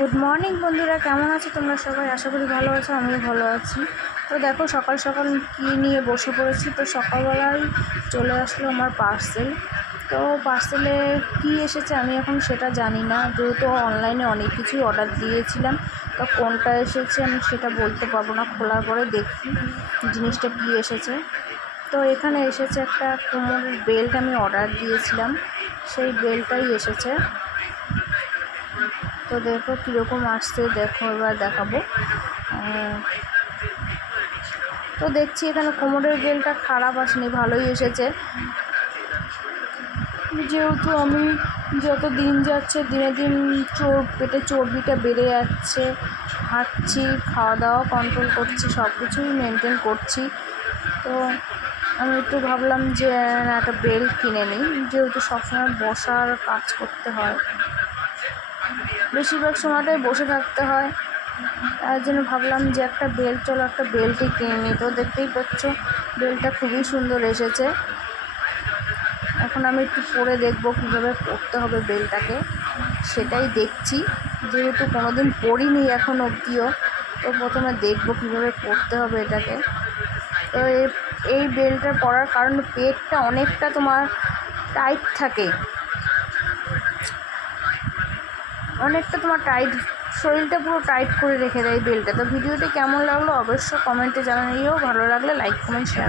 Good morning বন্ধুরা, কেমন আছো তোমরা সবাই? আশা করি ভালো আছো, আমিও ভালো আছি। তো দেখো সকাল সকাল কী নিয়ে বসে পড়েছি। তো সকালবেলায় চলে আসলো আমার পার্সেল। তো পার্সেলে কী এসেছে আমি এখন সেটা জানি না, যেহেতু অনলাইনে অনেক কিছুই অর্ডার দিয়েছিলাম। তো কোনটা এসেছে আমি সেটা বলতে পারবো না, খোলার পরে দেখি জিনিসটা কী এসেছে। তো এখানে এসেছে একটা কোমরের বেল্ট, আমি অর্ডার দিয়েছিলাম, সেই বেল্টটাই এসেছে। তো দেখো কীরকম আসছে, দেখো এবার দেখাবো। তো দেখছি এখানে কোমরের বেল্টটা খারাপ আসেনি, ভালোই এসেছে। যেহেতু আমি যত দিন যাচ্ছে দিনে দিন পেটে চর্বিটা বেড়ে যাচ্ছে, হাঁটছি, খাওয়া দাওয়া কন্ট্রোল করছি, সব কিছুই মেনটেন করছি। তো আমি একটু ভাবলাম যে একটা বেল্ট কিনে নিই, যেহেতু সবসময় বসার কাজ করতে হয়, বেশিরভাগ সময়টাই বসে থাকতে হয়। তার জন্য ভাবলাম যে একটা বেল্টই কিনে নিই। তো দেখতেই পাচ্ছ বেল্টটা খুবই সুন্দর এসেছে। এখন আমি একটু পরে দেখব কীভাবে পরতে হবে বেল্টটাকে, সেটাই দেখছি, যেহেতু কোনোদিন পরিনি এখন অবধিও। তো প্রথমে দেখব কীভাবে পরতে হবে এটাকে। তো এই বেল্টটা পরার কারণে পেটটা অনেকটা তোমার টাইট থাকে, শরীরটা পুরো টাইট করে রেখে দেয় বেল্টটা। তো ভিডিওটি কেমন লাগলো অবশ্যই কমেন্টে জানাইও, ভালো লাগলে লাইক কমেন্ট শেয়ার।